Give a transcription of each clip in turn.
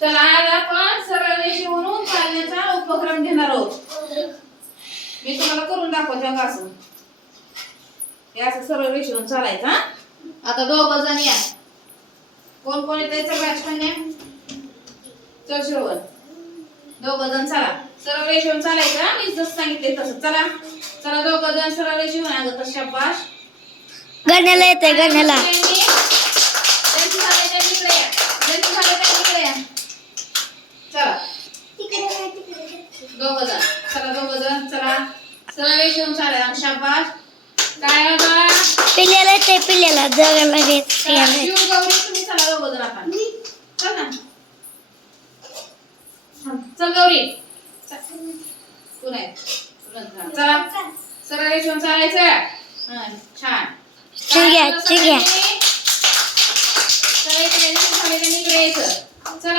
चला आज आपण सरळ रेषेवरून चालण्याचा उपक्रम घेणार आहोत. मी तुम्हाला करून दाखवते बघा असं. हे असं सरळ रेषेवरून चालायचं हा? आता दोघ जण या. कोण कोण येत राजकन्या चल श्रवण दोघ जण चला. सरळ रेषेवरून चालायचं? मी जसं सांगितले तसं. चला. चला दोघ जण सरळ रेषेवरून अगं शाबाश गण्याला येते गण्याला त्यांची झाले त्या इकडे या त्यांची झाले त्या इकडे या चला. दोघ जण चला. दोघ जण चला काय बाबा पिल्ल्याला येते पिल्ल्याला जगाला शिव गौरी तुम्ही चला दोघ जण आता चल ना. चल गौरी. चल. तू तू सरळ रेषेवरून चालायचं. हा, छान. इकडे चल.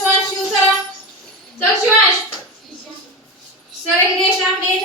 सर एक देश आपले